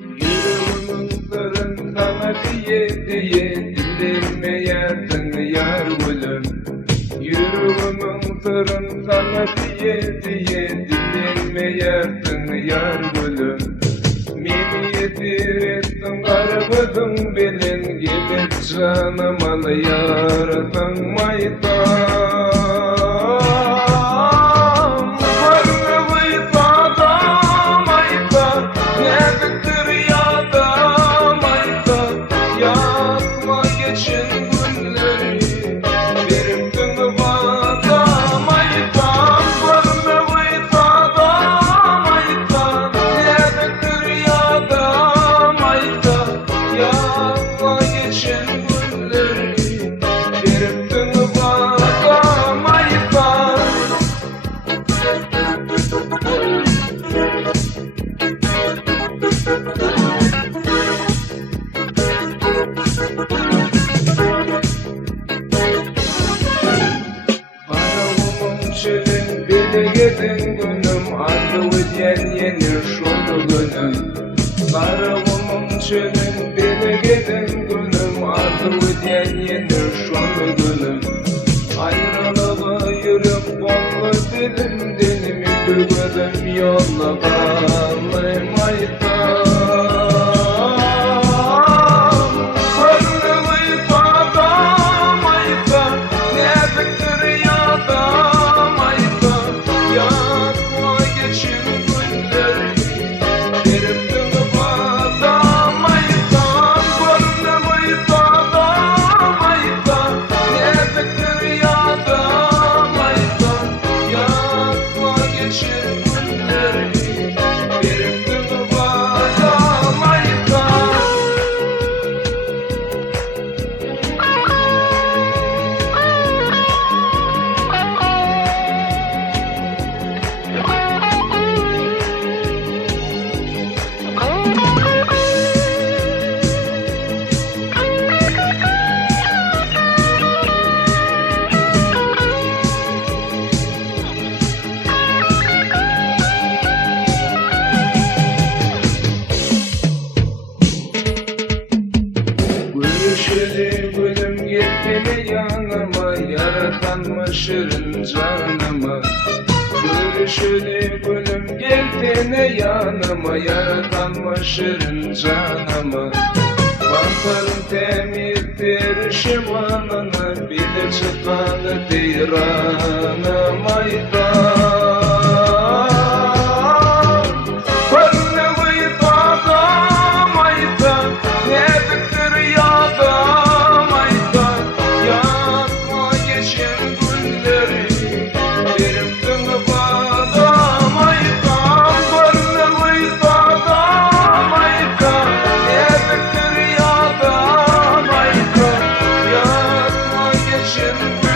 Yüreğimin sırrından diye diye dinlemeyedin yar gülüm. Yüreğimin sırrından diye diye dinlemeyedin yar gülüm. Meni yetir ettin garibidin bilen gelip canım al yaratan maytan. Çölün belegedin günüm adı öden yenir şonu günüm. Karavumum çölün belegedin günüm adı öden yenir şonu günüm. Ayrılığı yürüp bollu dilim dilimi gülgüdüm yolla bağlayım aytan. Görüşeli gülüm yettine yanıma yaratanma şirin canıma. Görüşeli gülüm yettine yanıma yaratanma şirin canıma. Basarım temizdir şimanını bir de çıkanı deyranım aydan. Yaşın